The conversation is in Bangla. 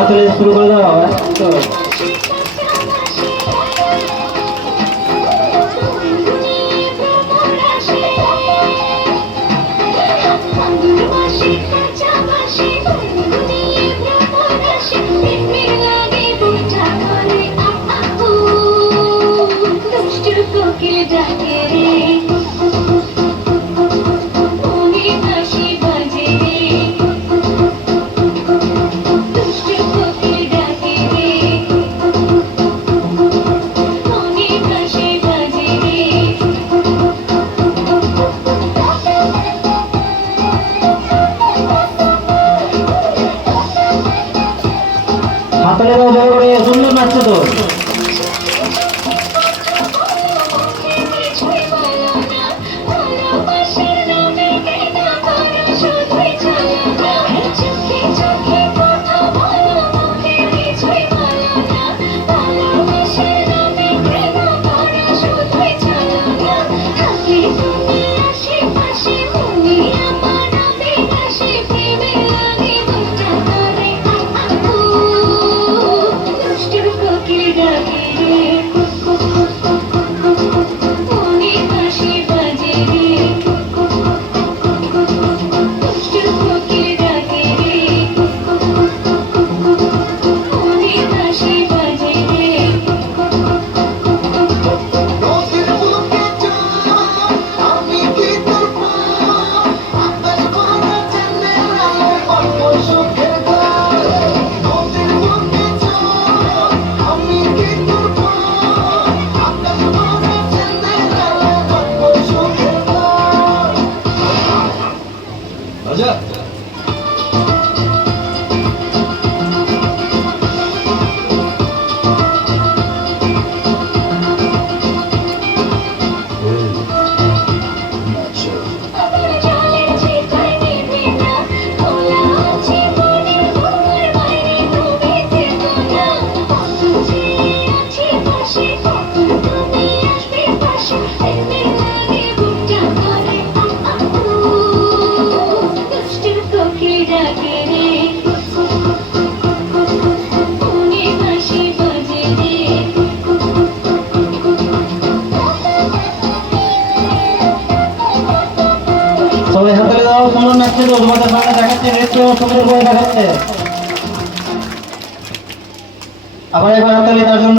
হাতলে শুরু করে দাও। তো হাতলে দাও জোরে করে, সুন্দর নাচছো তো। সবাই হাতলে দাও, সুন্দর নাচছে তো, তোমাদের সামনে দেখাচ্ছে, নৃত্য সুন্দর করে দেখাচ্ছে। আবার একবার হাতলে তার জন্য।